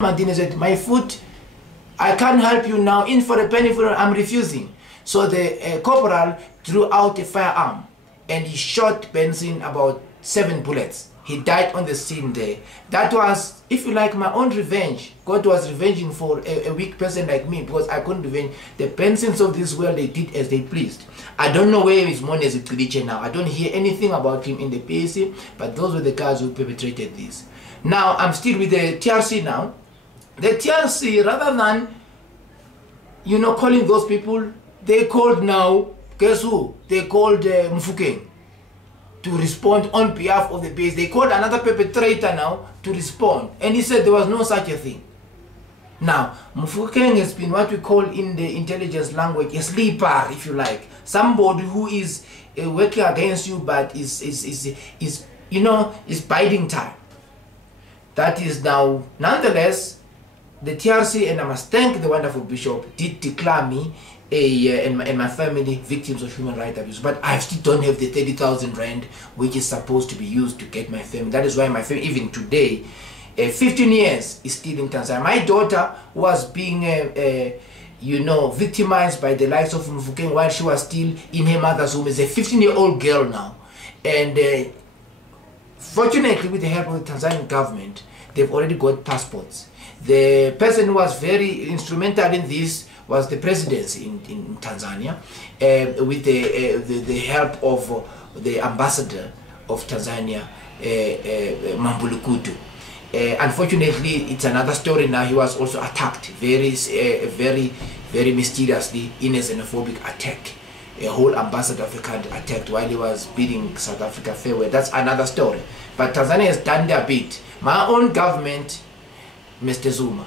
Martinez said, my foot, I can't help you now, in for a penny for I'm refusing. So the corporal drew out a firearm and he shot Benson about 7 bullets. He died on the scene there. That was, if you like, my own revenge. God was revenging for a weak person like me because I couldn't revenge. The Bensons of this world, they did as they pleased. I don't know where he's known as a Tuliche now. I don't hear anything about him in the PAC, but those were the guys who perpetrated this. Now, I'm still with the TRC now. The TRC, rather than, you know, calling those people, they called now, guess who? They called Mufukeng to respond on behalf of the base. They called another perpetrator now to respond, and he said there was no such a thing. Now, Mufukeng has been what we call in the intelligence language a sleeper, if you like, somebody who is working against you, but is you know, is biding time. That is now, nonetheless, the TRC, and I must thank the wonderful bishop, did declare me and my family victims of human rights abuse, but I still don't have the 30,000 rand which is supposed to be used to get my family. That is why my family, even today, 15 years, is still in Tanzania. My daughter was being you know, victimized by the likes of Mufukeng while she was still in her mother's home. Is a 15-year-old girl now, and fortunately, with the help of the Tanzanian government, they've already got passports. The person who was very instrumental in this was the presidency in Tanzania, with the help of the ambassador of Tanzania, Mambulukutu. Unfortunately, it's another story now. He was also attacked very mysteriously in a xenophobic attack. A whole ambassador of the country attacked while he was bidding South Africa farewell. That's another story. But Tanzania has done their bit. My own government, Mr. Zuma,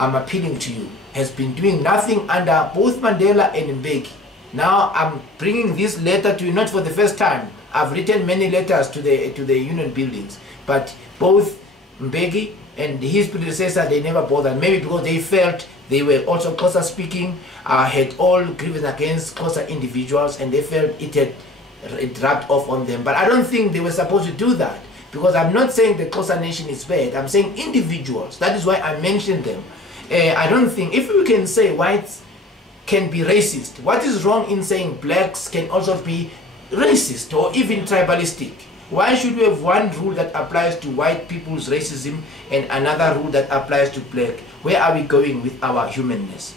I'm appealing to you, has been doing nothing under both Mandela and Mbeki. Now I'm bringing this letter to you, not for the first time. I've written many letters to the union buildings, but both Mbeki and his predecessor, they never bothered. Maybe because they felt they were also Xhosa speaking, had all grievance against Xhosa individuals, and they felt it rubbed off on them. But I don't think they were supposed to do that, because I'm not saying the Xhosa nation is bad. I'm saying individuals. That is why I mentioned them. I don't think, if we can say whites can be racist, what is wrong in saying blacks can also be racist or even tribalistic? Why should we have one rule that applies to white people's racism and another rule that applies to black? Where are we going with our humanness?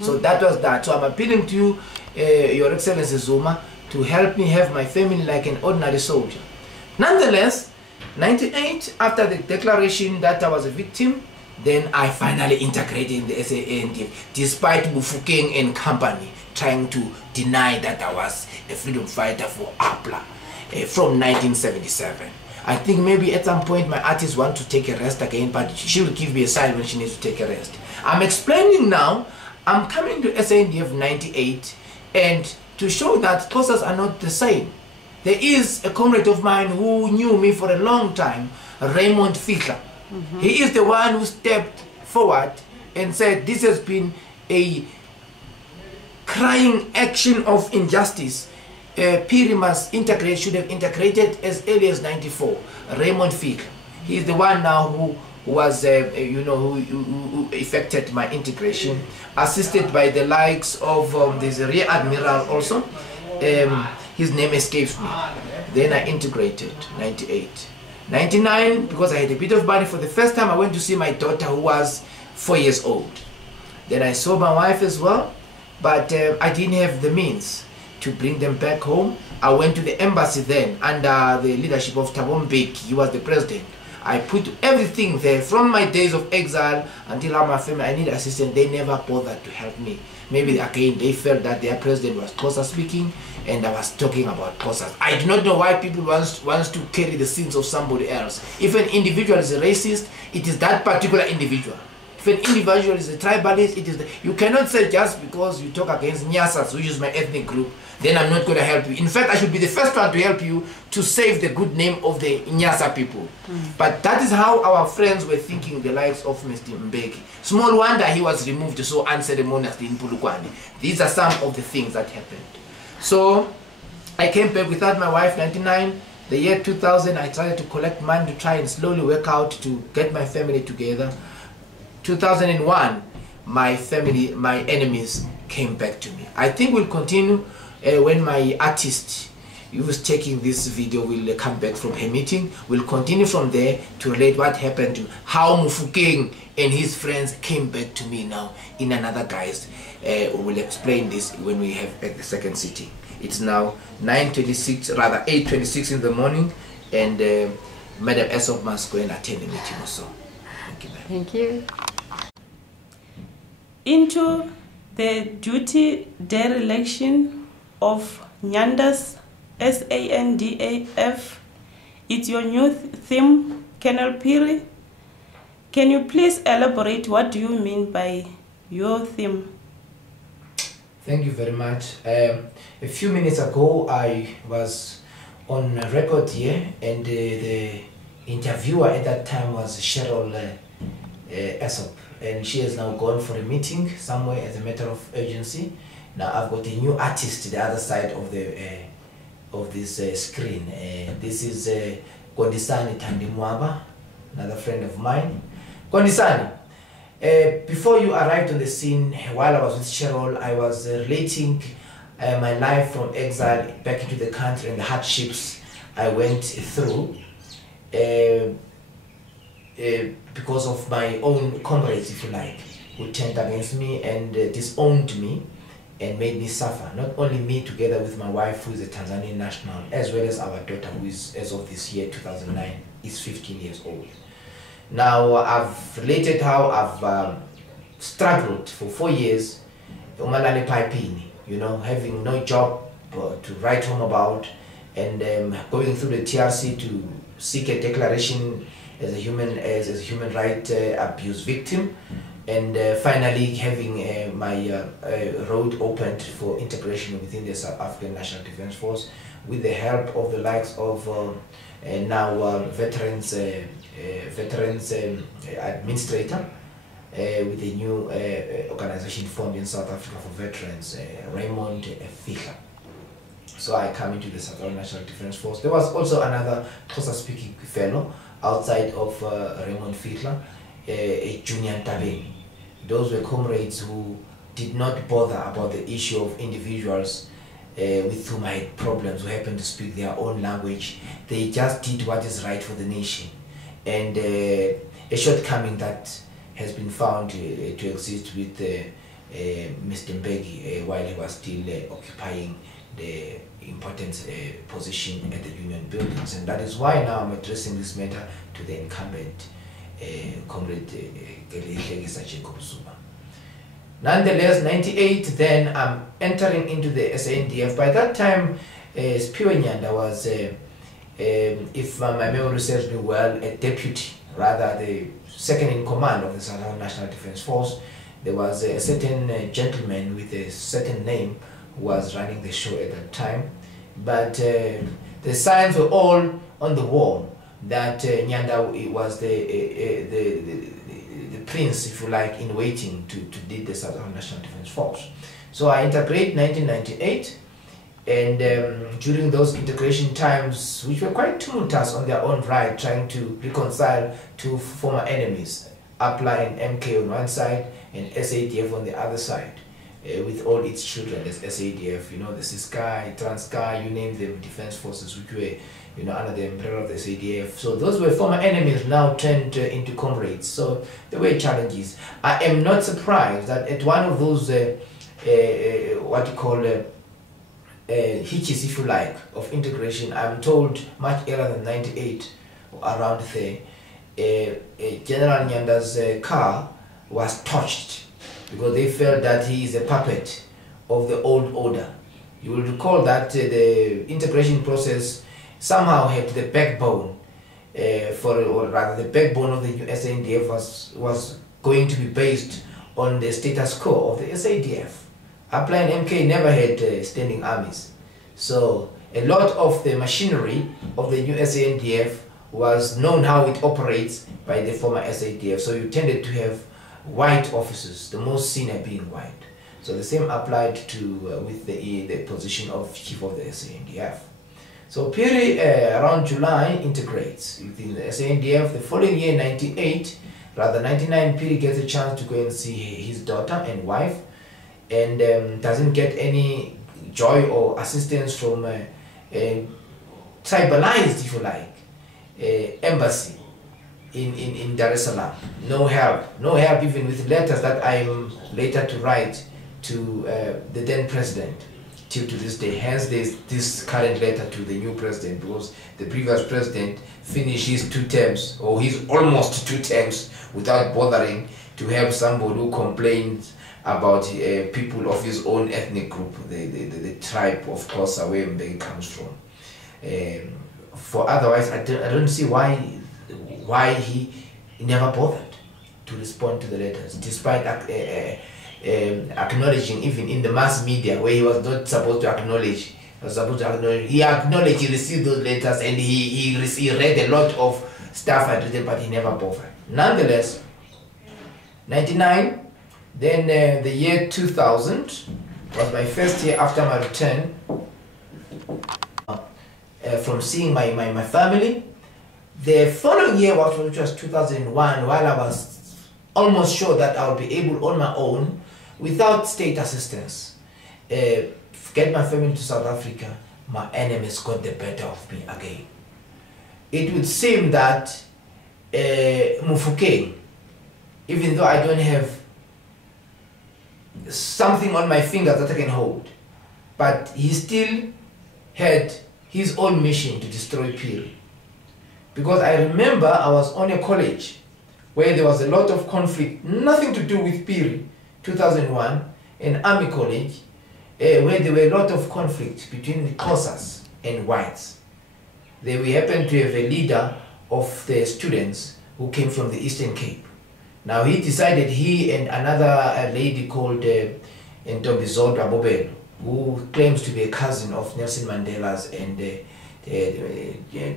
So that was that. So I'm appealing to you, Your Excellency Zuma, to help me have my family like an ordinary soldier. Nonetheless, 98, after the declaration that I was a victim, then I finally integrated in the SANDF, despite Mufukeng and company trying to deny that I was a freedom fighter for APLA from 1977. I think maybe at some point my artist wants to take a rest again, but she will give me a sign when she needs to take a rest. I'm explaining now, I'm coming to SANDF 98, and to show that Xhosas are not the same. There is a comrade of mine who knew me for a long time, Raymond Fihla. He is the one who stepped forward and said this has been a crying action of injustice. Phiri'S should have integrated as early as 94. Raymond Fihla. He is the one now who was, you know, who effected my integration, assisted by the likes of there's a Rear Admiral also. His name escapes me. Then I integrated, 98. 99, because I had a bit of money for the first time, I went to see my daughter who was 4 years old. Then I saw my wife as well, but I didn't have the means to bring them back home. I went to the embassy then under the leadership of Thabo Mbeki. He was the president. I put everything there from my days of exile until I'm a family. I need assistance. They never bothered to help me. Maybe again they felt that their president was Xhosa speaking and I was talking about Xhosas. I do not know why people wants to carry the sins of somebody else. If an individual is a racist, it is that particular individual. If an individual is a tribalist, it is you cannot say just because you talk against Nyasas, which is my ethnic group, then I'm not going to help you. In fact, I should be the first one to help you to save the good name of the Nyasa people. But that is how our friends were thinking, the likes of Mr. Mbeki. Small wonder he was removed so unceremoniously in Polokwane. These are some of the things that happened. So I came back without my wife, 99. The year 2000, I tried to collect money to try and slowly work out to get my family together. 2001, my family, my enemies came back to me. I think we'll continue when my artist who was taking this video will come back from her meeting. We'll continue from there to relate what happened to how Mufokeng and his friends came back to me now in another guise. We'll explain this when we have the second sitting. It's now 9:26, rather 8:26 in the morning, and Madam Esop must go and attend the meeting also. Thank you, ma'am. Thank you. Into the duty dereliction of Nyanda's SANDAF. It's your new theme, Colonel Phiri. Can you please elaborate what do you mean by your theme? Thank you very much. A few minutes ago, I was on record here, and the interviewer at that time was Cheryl Esop, and she has now gone for a meeting somewhere as a matter of urgency. Now I've got a new artist the other side of the this screen. This is Kondisani Tandimwaba, another friend of mine. Kondisani, before you arrived on the scene, while I was with Cheryl, I was relating my life from exile back into the country and the hardships I went through because of my own comrades, if you like, who turned against me and disowned me and made me suffer. Not only me, together with my wife, who is a Tanzanian national, as well as our daughter, who is, as of this year, 2009, is 15 years old. Now, I've related how I've struggled for 4 years, umalale pipini, you know, having no job to write home about, and going through the TRC to seek a declaration as a human right abuse victim, and finally having my road opened for integration within the South African National Defence Force with the help of the likes of now veterans administrator with a new organization formed in South Africa for veterans, Raymond Fihla. So I come into the South African National Defence Force. There was also another Xhosa speaking fellow outside of Raymond Fihla, a junior Tabeni. Those were comrades who did not bother about the issue of individuals with whom I had problems, who happened to speak their own language. They just did what is right for the nation. And a shortcoming that has been found to exist with Mr. Mbeki while he was still occupying the important position at the union buildings. And that is why now I'm addressing this matter to the incumbent Comrade Jacob Zuma. Nonetheless, 98, then I'm entering into the SANDF. By that time, Sphiwe Nyanda was, if my memory serves me well, a deputy, rather the second in command of the South African National Defence Force. There was a certain gentleman with a certain name who was running the show at that time. But the signs were all on the wall that Nyanda was the prince, if you like, in waiting to lead the South African National Defence Force. So I integrate 1998, and during those integration times, which were quite tumultuous on their own right, trying to reconcile two former enemies, APLA and MK on one side, and SADF on the other side, with all its children as SADF, you know, the Ciskei, Transkei, you name them, defense forces which were, you know, under the umbrella of the SADF. So those were former enemies now turned into comrades. So there were challenges. I am not surprised that at one of those, what you call hitches, if you like, of integration, I'm told much earlier than 98, around there, General Nyanda's car was touched because they felt that he is a puppet of the old order. You will recall that the integration process somehow had the backbone, or rather the backbone of the new SANDF was going to be based on the status quo of the SADF. APLA and MK never had standing armies. So a lot of the machinery of the new SANDF was known how it operates by the former SADF. So you tended to have white officers, the most senior being white. So the same applied to with the position of chief of the SANDF. So Phiri around July integrates within the SANDF. The following year, 98, rather 99, Phiri gets a chance to go and see his daughter and wife, and doesn't get any joy or assistance from tribalized, if you like, embassy in Dar es Salaam. No help even with letters that I'm later to write to the then president till to this day. Hence this current letter to the new president, because the previous president finished his 2 terms, or his almost 2 terms, without bothering to help somebody who complains about people of his own ethnic group, the tribe, of course, where Mbeki comes from. For otherwise, I don't see why he never bothered to respond to the letters, despite acknowledging, even in the mass media, where he was not supposed to acknowledge. He acknowledged he received those letters, and he read a lot of stuff I'd written, but he never bothered. Nonetheless, 99, then the year 2000 was my first year after my return from seeing my family. The following year, which was 2001, while I was almost sure that I would be able on my own, without state assistance, get my family to South Africa, my enemies got the better of me again. It would seem that Mufokeng, even though I don't have something on my finger that I can hold, but he still had his own mission to destroy Phiri. Because I remember I was on a college where there was a lot of conflict, nothing to do with Phiri, 2001, an army college, where there were a lot of conflict between the Xhosas and whites. We happened to have a leader of the students who came from the Eastern Cape. Now he decided, he and another lady called Ntombizondo Abobelo, who claims to be a cousin of Nelson Mandela's and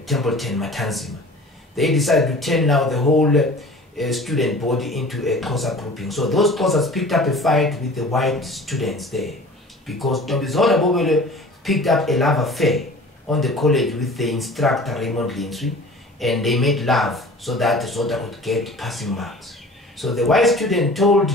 Templeton Matanzima. They decided to turn now the whole student body into a Xhosa grouping. So those Xhosas picked up a fight with the white students there, because Ntombizondo Abobelo picked up a love affair on the college with the instructor Raymond Linsri, and they made love so that the soldier could get passing marks. So the white student told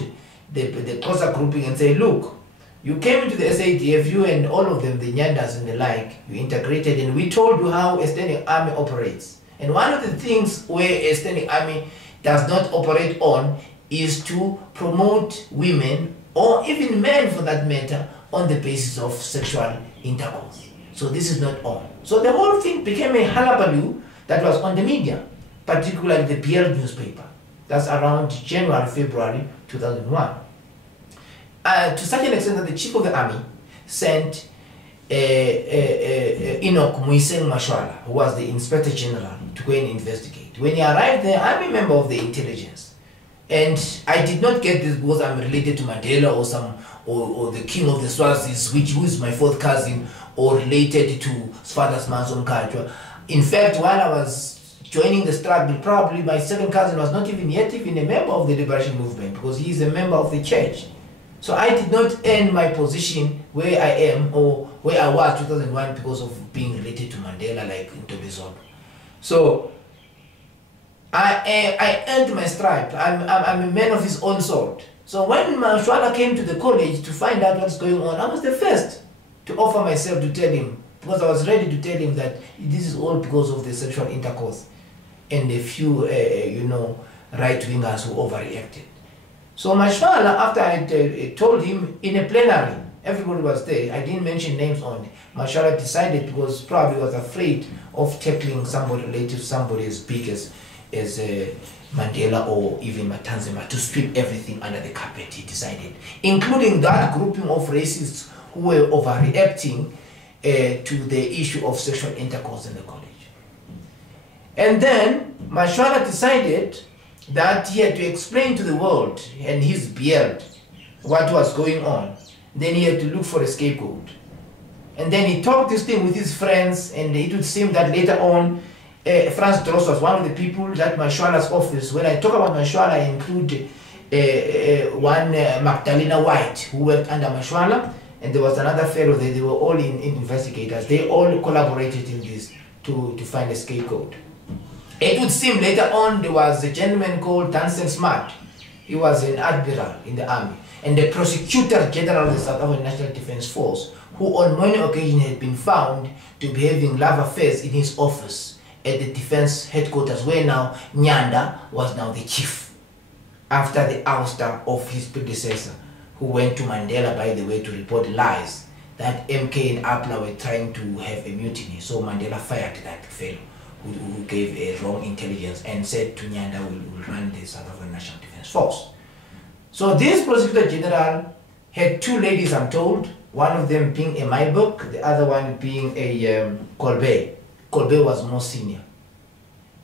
the Xhosa grouping and said, look, you came into the SADF, you and all of them, the Nyandas and the like, you integrated, and we told you how a standing army operates. And one of the things where a standing army does not operate on is to promote women, or even men for that matter, on the basis of sexual intercourse. So this is not on. So the whole thing became a hullabaloo that was on the media, particularly the BL newspaper. That's around January, February 2001. To such an extent that the chief of the army sent Enoch Muiseng Mashwala, who was the inspector general, to go and investigate. When he arrived there, I'm a member of the intelligence, and I did not get this because I'm related to Mandela or the king of the Swazis, who is my 4th cousin, or related to Sfadas Manson Kajwa. In fact, while I was joining the struggle, probably my 2nd cousin was not even yet a member of the liberation movement, because he is a member of the church. So I did not earn my position where I am, or where I was 2001, because of being related to Mandela, like Ntombizondo. So I earned my stripe. I'm a man of his own sort. So when Mashwala came to the college to find out what's going on, I was the first to offer myself to tell him, because I was ready to tell him that this is all because of the sexual intercourse and a few, right-wingers who overreacted. So Mashwala, after I told him in a plenary, everybody was there, I didn't mention names on it, Mashwala decided, because probably was afraid of tackling somebody related to somebody as big as Mandela or even Matanzima, to sweep everything under the carpet, he decided, including that grouping of racists who were overreacting to the issue of sexual intercourse in the college. And then Mashwala decided that he had to explain to the world and his beard what was going on. Then he had to look for a scapegoat. And then he talked this thing with his friends, and it would seem that later on, Franz Dross was one of the people that Mashwala's office, when I talk about Mashwala, I include one Magdalena White, who worked under Mashwala, and there was another fellow there. They were all in investigators. They all collaborated in this to find a scapegoat. It would seem later on there was a gentleman called Duncan Smart. He was an admiral in the army and the prosecutor general of the South African National Defence Force, who on many occasions had been found to be having love affairs in his office at the defence headquarters, where now Nyanda was now the chief after the ouster of his predecessor, who went to Mandela, by the way, to report lies that MK and APLA were trying to have a mutiny. So Mandela fired that fellow who gave a wrong intelligence and said to Nyanda, will run the South African National Defence Force. So this prosecutor general had two ladies, I'm told, one of them being a Maibok, the other one being a Kolbe. Kolbe was more senior.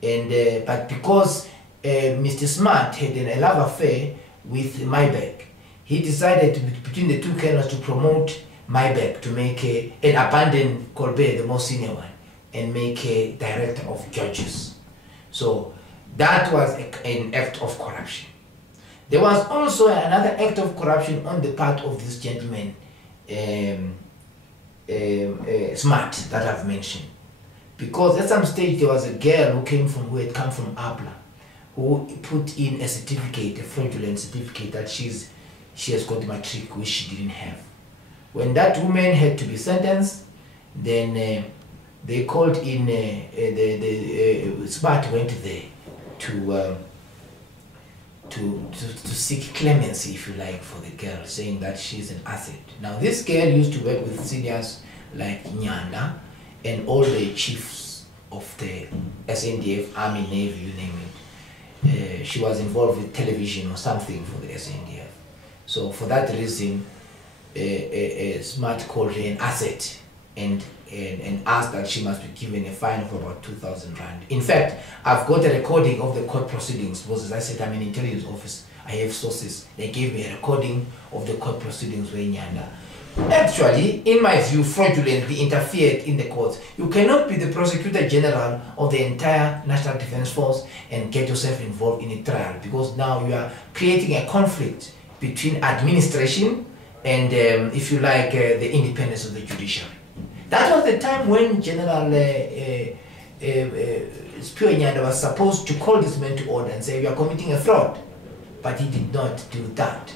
And but because Mr. Smart had a love affair with Maibek, he decided between the two colonels to promote Maibek to make and abandon Kolbe, the more senior one, and make a director of judges. So that was an act of corruption. There was also another act of corruption on the part of this gentleman, Smart, that I've mentioned. Because at some stage there was a girl who had come from APLA, who put in a certificate, a fraudulent certificate, that she has got matric, which she didn't have. When that woman had to be sentenced, then they called in, Smart went there to seek clemency, if you like, for the girl, saying that she's an asset. Now this girl used to work with seniors like Nyanda and all the chiefs of the SNDF, Army, Navy, you name it. She was involved with television or something for the SNDF. So for that reason, Smart called her an asset and asked that she must be given a fine of about 2,000 rand. In fact, I've got a recording of the court proceedings, because as I said, I'm an intelligence officer. I have sources. They gave me a recording of the court proceedings where Nyanda actually, in my view, fraudulently interfered in the courts. You cannot be the prosecutor general of the entire National Defence Force and get yourself involved in a trial, because now you are creating a conflict between administration and, if you like, the independence of the judiciary. That was the time when General Spio Nyanda was supposed to call this man to order and say, you are committing a fraud. But he did not do that.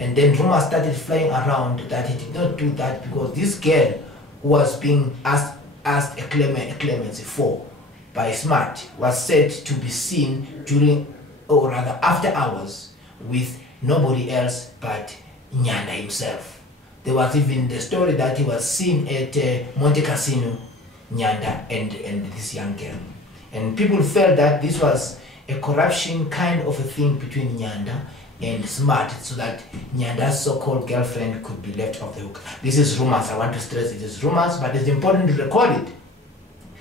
And then rumors started flying around that he did not do that because this girl who was being asked a clemency for by Smart was said to be seen during, or rather after hours, with nobody else but Nyanda himself. There was even the story that he was seen at Monte Cassino, Nyanda and this young girl. And people felt that this was a corruption kind of a thing between Nyanda and Smart, so that Nyanda's so-called girlfriend could be left off the hook. This is rumors. I want to stress it is rumors, but it's important to record it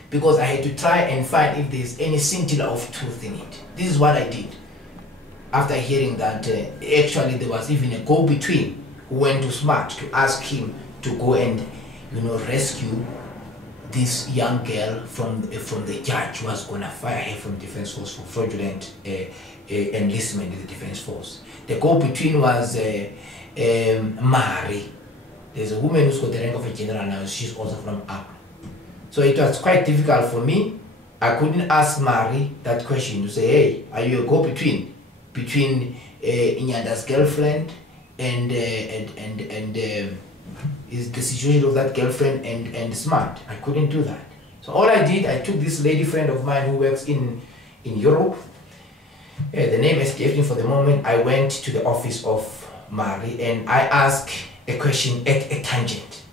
because I had to try and find if there's any scintilla of truth in it. This is what I did after hearing that actually there was even a go-between who went to Smart to ask him to go and, rescue this young girl from the judge who was going to fire her from Defence Force for fraudulent enlistment in the Defence Force. The go-between was Mari. There's a woman who's got the rank of a general now. She's also from APLA. So it was quite difficult for me. I couldn't ask Mari that question to say, hey, are you a go-between between Nyanda's girlfriend and is the situation of that girlfriend and Smart? I couldn't do that. So all I did, I took this lady friend of mine who works in Europe. The name escaped me for the moment. I went to the office of Mari and I asked a question at a tangent.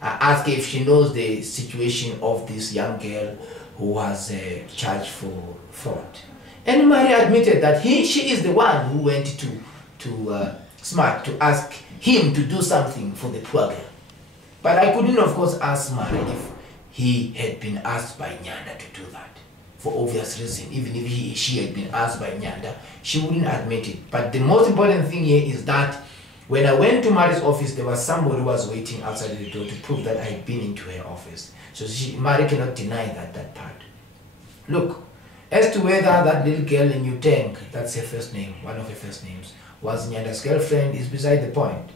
I asked her if she knows the situation of this young girl who was charged for fraud. And Mari admitted that she is the one who went to Smart to ask him to do something for the poor girl. But I couldn't, of course, ask Mari if he had been asked by Nyanda to do that. For obvious reason, even if she had been asked by Nyanda, she wouldn't admit it. But the most important thing here is that when I went to Mari's office, there was somebody who was waiting outside the door to prove that I had been into her office. So Mari cannot deny that part. Look, as to whether that little girl in Uteng, that's her first name, one of her first names, was Nyanda's girlfriend is beside the point.